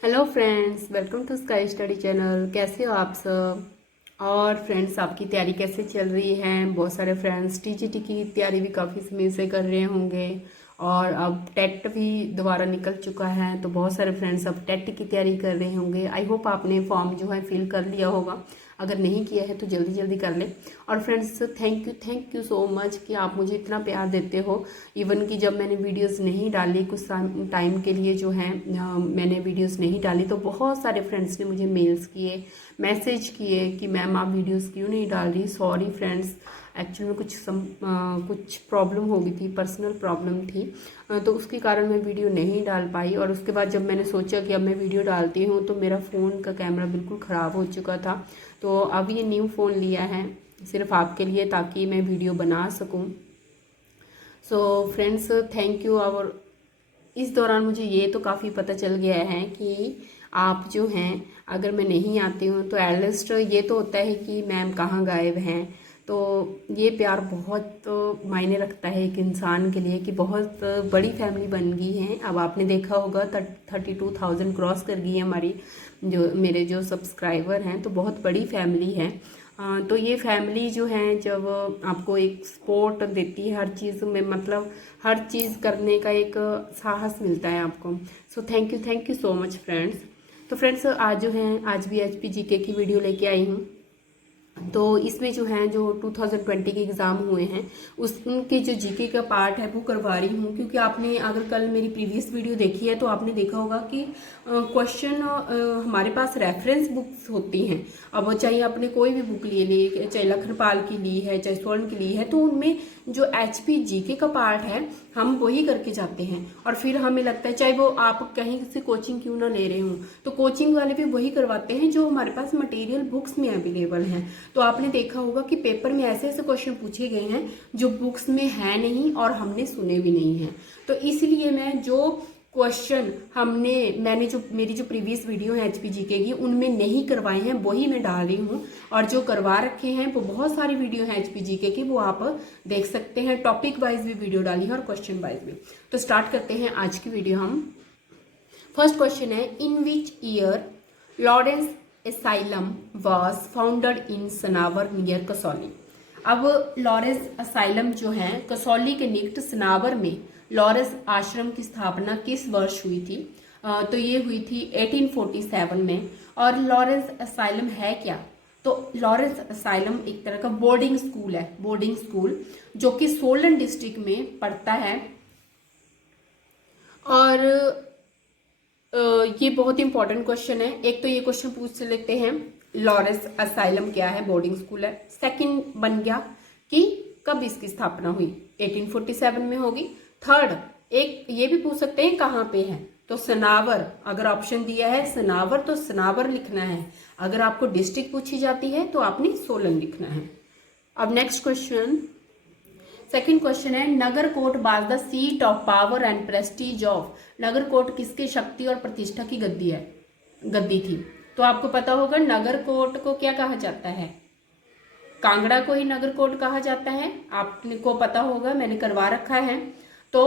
Hello friends, welcome to sky study channel. कैसे हो आप सब? और फ्रेंड्स, आपकी तैयारी कैसे चल रही है? बहुत सारे फ्रेंड्स टीजीटी की तैयारी भी काफ़ी समय से कर रहे होंगे और अब टेट भी दोबारा निकल चुका है, तो बहुत सारे फ्रेंड्स अब टेट की तैयारी कर रहे होंगे। आई होप आपने फॉर्म जो है फिल कर लिया होगा। अगर नहीं किया है तो जल्दी जल्दी कर लें। और friends, thank you so much कि आप मुझे इतना प्यार देते हो। इवन कि जब मैंने वीडियोस नहीं डाली कुछ टाइम के लिए जो है मैंने वीडियोस नहीं डाली, तो बहुत सारे फ्रेंड्स ने मुझे मेल्स किए, मैसेज किए कि मैम आप वीडियोस क्यों नहीं डाल रही। सॉरी फ्रेंड्स, एक्चुअली में कुछ प्रॉब्लम हो गई थी, पर्सनल प्रॉब्लम थी, तो उसके कारण मैं वीडियो नहीं डाल पाई। और उसके बाद जब मैंने सोचा कि अब मैं वीडियो डालती हूँ तो मेरा फ़ोन का कैमरा बिल्कुल ख़राब हो चुका था। तो अब ये न्यू फ़ोन लिया है सिर्फ आपके लिए, ताकि मैं वीडियो बना सकूँ। So friends, thank you. और इस दौरान मुझे ये तो काफ़ी पता चल गया है कि आप जो हैं, अगर मैं नहीं आती हूँ तो एटलीस्ट ये तो होता है कि मैम कहाँ गायब हैं। तो ये प्यार बहुत मायने रखता है एक इंसान के लिए, कि बहुत बड़ी फैमिली बन गई है। अब आपने देखा होगा 32,000 क्रॉस कर गई है हमारी, जो मेरे जो सब्सक्राइबर हैं, तो बहुत बड़ी फैमिली है। तो ये फैमिली जो है, जब आपको एक सपोर्ट देती है हर चीज़ में, मतलब हर चीज़ करने का एक साहस मिलता है आपको। So thank you so much friends. तो फ्रेंड्स, आज जो है आज भी एचपी जीके की वीडियो लेके आई हूँ। तो इसमें जो है जो 2020 के एग्ज़ाम हुए हैं उनके जो जीके का पार्ट है वो करवा रही हूँ, क्योंकि आपने अगर कल मेरी प्रीवियस वीडियो देखी है तो आपने देखा होगा कि क्वेश्चन हमारे पास रेफरेंस बुक्स होती हैं। अब वो चाहे आपने कोई भी बुक ली, चाहे लखनपाल की ली है, चाहे स्वर्ण की ली है, तो उनमें जो एचपी जीके का पार्ट है हम वही करके जाते हैं। और फिर हमें लगता है, चाहे वो आप कहीं से कोचिंग क्यों ना ले रहे हो, तो कोचिंग वाले भी वही करवाते हैं जो हमारे पास मटेरियल बुक्स में अवेलेबल हैं। तो आपने देखा होगा कि पेपर में ऐसे ऐसे क्वेश्चन पूछे गए हैं जो बुक्स में है नहीं और हमने सुने भी नहीं हैं। तो इसलिए मैं जो क्वेश्चन मैंने जो मेरी जो प्रीवियस वीडियो है एचपी जीके की उनमें नहीं करवाए हैं वही मैं डाल रही हूँ। और जो करवा रखे हैं वो बहुत सारी वीडियो है एचपी जीके की, वो आप देख सकते हैं। टॉपिक वाइज भी वीडियो डाली है और क्वेश्चन वाइज भी। तो स्टार्ट करते हैं आज की वीडियो हम। फर्स्ट क्वेश्चन है, in which year Lawrence asylum was founded in Sanawar near Kasauli. अब लॉरेंस असाइलम जो है कसौली के निकट सनावर में लॉरेंस आश्रम की स्थापना किस वर्ष हुई थी? तो ये हुई थी 1847 में। और लॉरेंस असाइलम है क्या? तो लॉरेंस असाइलम एक तरह का बोर्डिंग स्कूल है, बोर्डिंग स्कूल जो कि सोलन डिस्ट्रिक्ट में पड़ता है। और ये बहुत इंपॉर्टेंट क्वेश्चन है। एक तो ये क्वेश्चन पूछ लेते हैं, लॉरेंस असाइलम क्या है? बोर्डिंग स्कूल है। सेकंड बन गया कि कब इसकी स्थापना हुई? 1847 में होगी। थर्ड, एक ये भी पूछ सकते हैं कहाँ पे है, तो सनावर। अगर ऑप्शन दिया है सनावर तो सनावर लिखना है। अगर आपको डिस्ट्रिक्ट पूछी जाती है तो आपने सोलन लिखना है। अब नेक्स्ट क्वेश्चन, सेकंड क्वेश्चन है, Nagarkot was the seat of power and Prestige of. Nagarkot किसके शक्ति और प्रतिष्ठा की गद्दी थी? तो आपको पता होगा नगरकोट को क्या कहा जाता है? कांगड़ा को ही नगरकोट कहा जाता है, आपको पता होगा, मैंने करवा रखा है। तो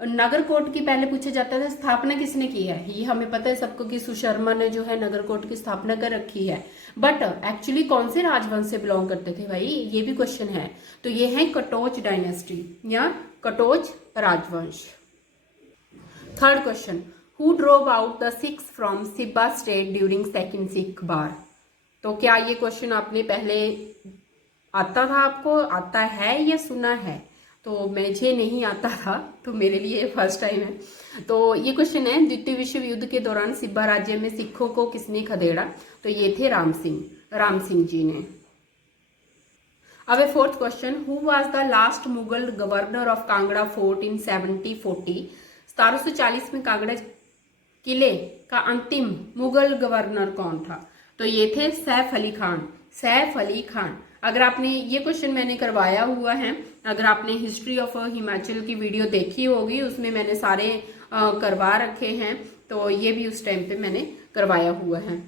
नगरकोट की पहले पूछा जाता था स्थापना किसने की है? ये हमें पता है सबको कि सुशर्मा ने जो है नगरकोट की स्थापना कर रखी है। बट एक्चुअली कौन से राजवंश से बिलोंग करते थे भाई, ये भी क्वेश्चन है। तो ये है कटोच डायनेस्टी या कटोच राजवंश। Third question, who drove out the Sikhs from Sibba state during second Sikh war. तो क्या ये क्वेश्चन आपने पहले आता था, आपको आता है या सुना है? तो मुझे नहीं आता था, तो मेरे लिए फर्स्ट टाइम है। तो ये क्वेश्चन है, द्वितीय विश्व युद्ध के दौरान सिब्बा राज्य में सिखों को किसने खदेड़ा? तो ये थे राम सिंह जी ने। अब fourth question, who was the last Mughal governor of Kangra fort in 1740। 1740 में कांगड़ा किले का अंतिम मुगल गवर्नर कौन था? तो ये थे सैफ अली खान। सैफ अली खान। अगर आपने ये क्वेश्चन मैंने करवाया हुआ है, अगर आपने हिस्ट्री ऑफ हिमाचल की वीडियो देखी होगी उसमें मैंने सारे करवा रखे हैं, तो ये भी उस टाइम पे मैंने करवाया हुआ है।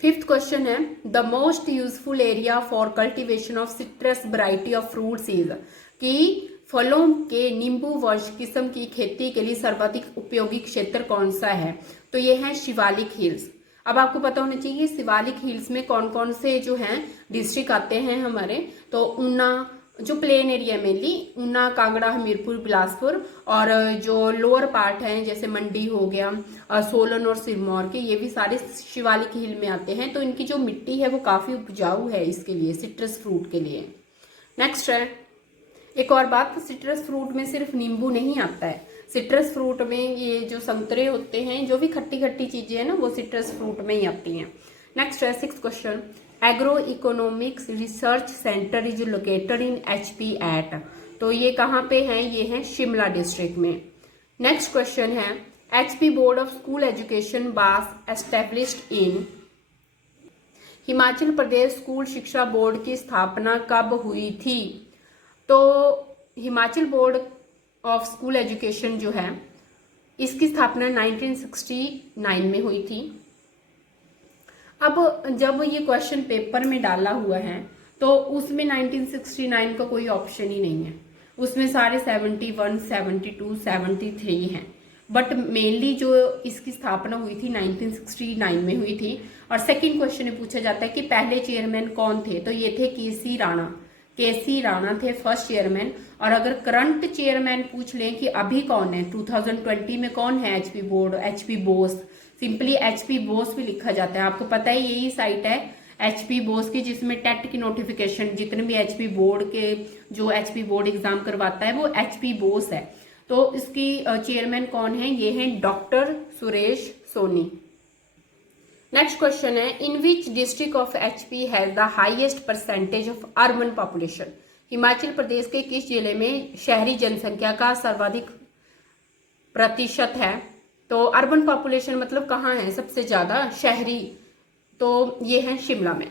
फिफ्थ क्वेश्चन है, the most useful area for cultivation of citrus variety of fruits is. कि फलों के नींबू वर्ष किस्म की खेती के लिए सर्वाधिक उपयोगी क्षेत्र कौन सा है? तो ये है शिवालिक हिल्स। अब आपको पता होना चाहिए शिवालिक हिल्स में कौन कौन से जो हैं डिस्ट्रिक्ट आते हैं हमारे। तो ऊना, जो plain area mainly Una, Kangra, Hamirpur, Bilaspur, और जो लोअर पार्ट है जैसे मंडी हो गया, सोलन और सिरमौर के, ये भी सारे शिवालिक हिल में आते हैं। तो इनकी जो मिट्टी है वो काफी उपजाऊ है इसके लिए, सिट्रस फ्रूट के लिए। नेक्स्ट है एक और बात, सिट्रस फ्रूट में सिर्फ नींबू नहीं आता है। सिट्रस फ्रूट में ये जो संतरे होते हैं, जो भी खट्टी खट्टी चीजें हैं ना, वो सिट्रस फ्रूट में ही आती हैं। नेक्स्ट है 6th question, agro economics research centre is located in HP at. तो ये कहाँ पे है? ये है शिमला डिस्ट्रिक्ट में। नेक्स्ट क्वेश्चन है HP board of school education was established in. Himachal Pradesh school शिक्षा बोर्ड की स्थापना कब हुई थी? तो Himachal board of school education जो है, इसकी स्थापना 1969 में हुई थी। अब जब ये क्वेश्चन पेपर में डाला हुआ है तो उसमें 1969 का कोई ऑप्शन ही नहीं है, उसमें सारे 71, 72, 73 हैं। बट मेनली जो इसकी स्थापना हुई थी 1969 में हुई थी। और सेकंड क्वेश्चन में पूछा जाता है कि पहले चेयरमैन कौन थे? तो ये थे केसी राणा। केसी राणा थे फर्स्ट चेयरमैन। और अगर करंट चेयरमैन पूछ लें कि अभी कौन है 2020 में, कौन है HP board? HP Bose, simply HP Bose भी लिखा जाता है। आपको पता है यही साइट है HP बोस की, जिसमें टेट की नोटिफिकेशन, जितने भी HP बोर्ड के, जो HP बोर्ड एग्जाम करवाता है वो HP बोस है। तो इसकी चेयरमैन कौन है? ये है doctor Suresh Soni. Next question है in which district of HP has the highest percentage of urban population. Himachal Pradesh के किस जिले में शहरी जनसंख्या का सर्वाधिक प्रतिशत है? तो अर्बन पॉपुलेशन मतलब कहाँ है सबसे ज्यादा? शहरी। तो ये है शिमला में।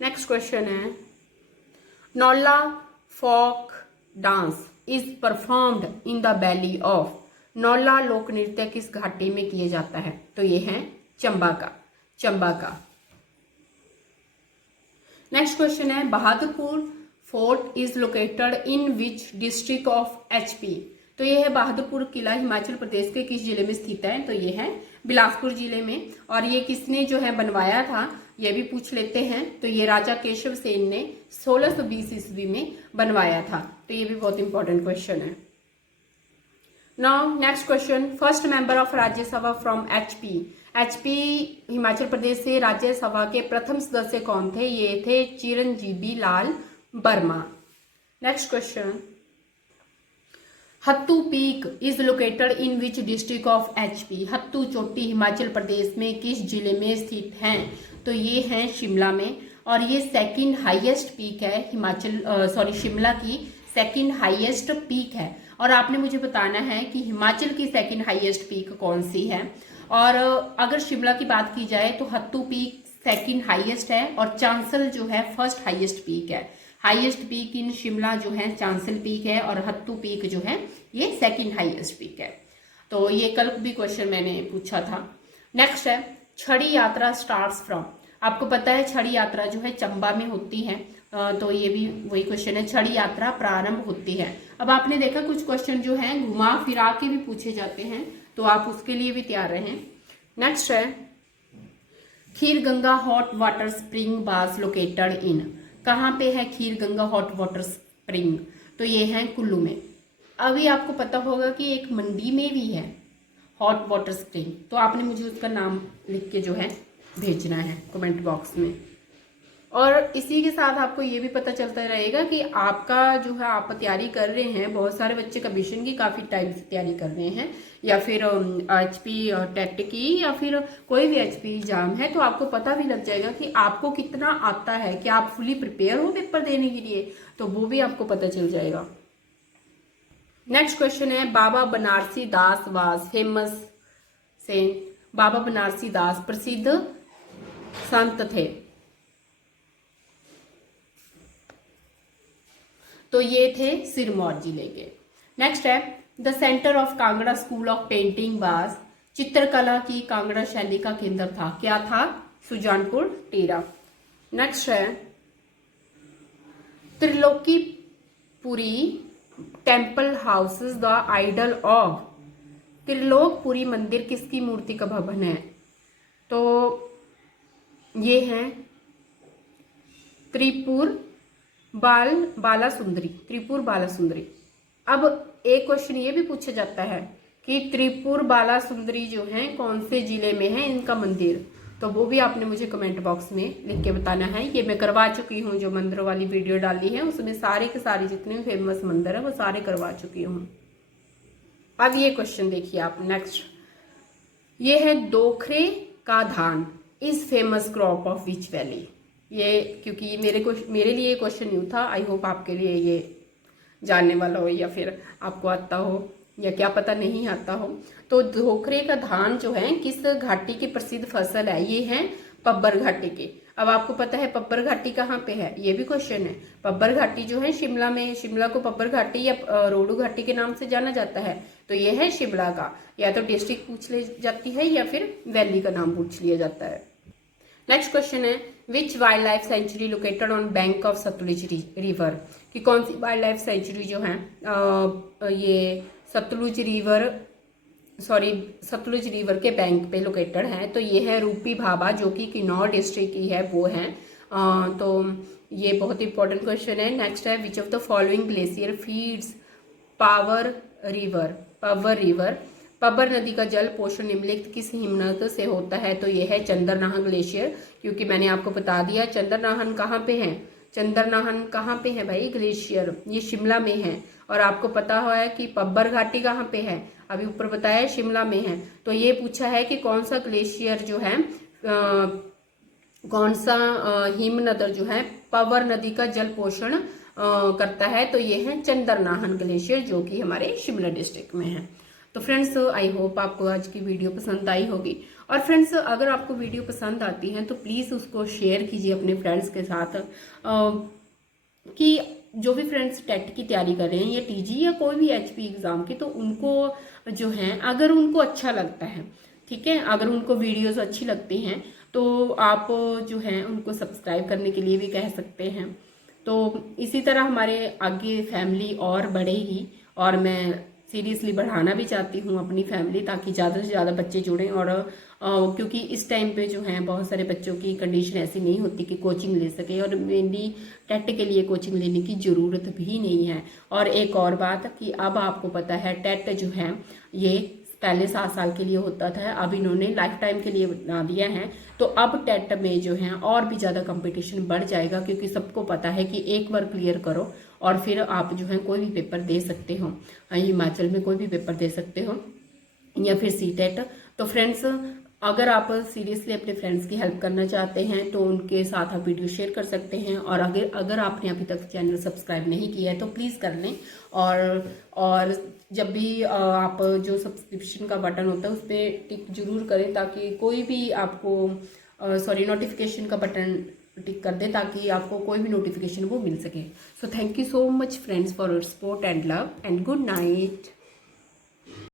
नेक्स्ट क्वेश्चन है Naula folk dance is performed in the valley of. Naula लोक नृत्य किस घाटी में किया जाता है? तो ये है चंबा का। नेक्स्ट क्वेश्चन है Bahadurpur fort is located in which district of HP। तो ये है बहादुरपुर किला हिमाचल प्रदेश के किस जिले में स्थित है? तो ये है बिलासपुर जिले में। और ये किसने जो है बनवाया था, ये भी पूछ लेते हैं। तो ये राजा केशव सेन ने 1620 ईस्वी में बनवाया था। तो ये भी बहुत इंपॉर्टेंट क्वेश्चन है। Now next question, first member of Rajya Sabha from HP Himachal Pradesh से राज्यसभा के प्रथम सदस्य कौन थे? ये थे Chiranjivi Lal Verma. Next question, Hattu peak is located in which district of HP। Hattu चोटी हिमाचल प्रदेश में किस जिले में स्थित हैं? तो ये है शिमला में। और ये सेकंड हाईएस्ट पीक है शिमला की सेकंड हाईएस्ट पीक है। और आपने मुझे बताना है कि हिमाचल की सेकंड हाईएस्ट पीक कौन सी है। और अगर शिमला की बात की जाए तो हत्तू पीक सेकंड हाईएस्ट है और चांसल जो है फर्स्ट हाईएस्ट पीक है। हाईएस्ट पीक इन शिमला जो है चांसल पीक है और हत्तू पीक जो है ये सेकंड हाईएस्ट पीक है। तो ये कल भी क्वेश्चन मैंने पूछा था। नेक्स्ट है छड़ी यात्रा स्टार्ट्स फ्रॉम। आपको पता है छड़ी यात्रा जो है चंबा में होती है। तो ये भी वही क्वेश्चन है, छड़ी यात्रा प्रारंभ होती है। अब आपने देखा कुछ क्वेश्चन जो है घुमा फिरा के भी पूछे जाते हैं, तो आप उसके लिए भी तैयार रहें। नेक्स्ट है Kheer Ganga hot water spring was located in. कहाँ पे है Kheer Ganga hot water spring? तो ये है कुल्लू में। अभी आपको पता होगा कि एक मंडी में भी है हॉट वाटर स्प्रिंग, तो आपने मुझे उसका नाम लिख के जो है भेजना है कमेंट बॉक्स में। और इसी के साथ आपको ये भी पता चलता रहेगा कि आपका जो है आप तैयारी कर रहे हैं, बहुत सारे बच्चे कमीशन की काफ़ी टाइम से तैयारी कर रहे हैं, या फिर HP टेट की, या फिर कोई भी HP एग्जाम है, तो आपको पता भी लग जाएगा कि आपको कितना आता है, कि आप फुली प्रिपेयर हो पेपर देने के लिए, तो वो भी आपको पता चल जाएगा। नेक्स्ट क्वेश्चन है बाबा बनारसी दास वाज फेमस सेंट। बाबा बनारसी दास प्रसिद्ध संत थे। तो ये थे सिरमौर जिले के। नेक्स्ट है the centre of Kangra school of painting was. चित्रकला की कांगड़ा शैली का केंद्र था, क्या था? सुजानपुर टीरा। नेक्स्ट है Trilokipuri temple houses the idol of. Trilokpuri मंदिर किसकी मूर्ति का भवन है? तो ये है त्रिपुर बाला सुंदरी। अब एक क्वेश्चन ये भी पूछा जाता है कि त्रिपुर बाला सुंदरी जो है कौन से जिले में है इनका मंदिर? तो वो भी आपने मुझे कमेंट बॉक्स में लिख के बताना है। ये मैं करवा चुकी हूँ, जो मंदिर वाली वीडियो डाली है उसमें सारे के सारे जितने भी फेमस मंदिर है वो सारे करवा चुकी हूँ। अब ये क्वेश्चन देखिए आप नेक्स्ट, ये है दोखरे का धान is famous crop of which valley. ये क्योंकि मेरे लिए क्वेश्चन न्यू था, आई होप आपके लिए ये जानने वाला हो या फिर आपको आता हो या क्या पता नहीं आता हो। तो धोखरे का धान जो है किस घाटी की प्रसिद्ध फसल है? ये है पब्बर घाटी की। अब आपको पता है पब्बर घाटी कहाँ पे है, ये भी क्वेश्चन है। पब्बर घाटी जो है शिमला में, शिमला को पब्बर घाटी या रोडू घाटी के नाम से जाना जाता है। तो ये है शिमला का, या तो डिस्ट्रिक्ट पूछ ली जाती है या फिर वैली का नाम पूछ लिया जाता है। नेक्स्ट क्वेश्चन है which wild life sanctuary located on bank of Sutlej river. कि कौन सी वाइल्ड लाइफ सेंचुरी जो है ये सतलुज रिवर के बैंक पे लोकेटेड है। तो ये है रूपी भाभा जो कि किन्नौर डिस्ट्रिक्ट की है, वो है। तो ये बहुत इंपॉर्टेंट क्वेश्चन है। नेक्स्ट है which of the following glacier feeds power river. Pabbar नदी का जल पोषण निम्नलिखित किस हिमनद से होता है? तो ये है चंद्रनाहन ग्लेशियर। क्योंकि मैंने आपको बता दिया चंद्रनाहन कहाँ पे है, चंद्रनाहन कहाँ पे है भाई ग्लेशियर, ये शिमला में है। और आपको पता है कि पब्बर घाटी कहाँ पे है, अभी ऊपर बताया शिमला में है। तो ये पूछा है कि कौन सा ग्लेशियर जो है कौन सा हिमनद जो है पब्बर नदी का जल पोषण करता है? तो ये है चंद्रनाहन ग्लेशियर जो कि हमारे शिमला डिस्ट्रिक्ट में है। तो फ्रेंड्स आई होप आपको आज की वीडियो पसंद आई होगी। और फ्रेंड्स अगर आपको वीडियो पसंद आती है तो प्लीज़ उसको शेयर कीजिए अपने फ्रेंड्स के साथ, कि जो भी फ्रेंड्स टेट की तैयारी कर रहे हैं या टीजी या कोई भी एचपी एग्ज़ाम की, तो उनको जो है अगर उनको अच्छा लगता है, ठीक है, अगर उनको वीडियोस अच्छी लगती हैं तो आप जो है उनको सब्सक्राइब करने के लिए भी कह सकते हैं। तो इसी तरह हमारे आगे फैमिली और बढ़ेगी, और मैं सीरियसली बढ़ाना भी चाहती हूँ अपनी फैमिली, ताकि ज़्यादा से ज़्यादा बच्चे जुड़ें। और क्योंकि इस टाइम पे जो है बहुत सारे बच्चों की कंडीशन ऐसी नहीं होती कि कोचिंग ले सके, और मेनली टेट के लिए कोचिंग लेने की ज़रूरत भी नहीं है। और एक और बात कि अब आपको पता है टेट जो है ये पहले 7 साल के लिए होता था, अब इन्होंने लाइफ टाइम के लिए बना दिया है। तो अब टेट में जो है और भी ज़्यादा कंपटीशन बढ़ जाएगा, क्योंकि सबको पता है कि एक बार क्लियर करो और फिर आप जो है कोई भी पेपर दे सकते हो, हिमाचल में कोई भी पेपर दे सकते हो या फिर सीटेट। तो फ्रेंड्स अगर आप सीरियसली अपने फ्रेंड्स की हेल्प करना चाहते हैं तो उनके साथ आप वीडियो शेयर कर सकते हैं। और अगर आपने अभी तक चैनल सब्सक्राइब नहीं किया है तो प्लीज़ कर लें। और जब भी आप जो सब्सक्रिप्शन का बटन होता है उस पर टिक जरूर करें, ताकि कोई भी आपको नोटिफिकेशन का बटन टिक कर दे, ताकि आपको कोई भी नोटिफिकेशन वो मिल सके। So thank you so much friends for your support and love, and good night.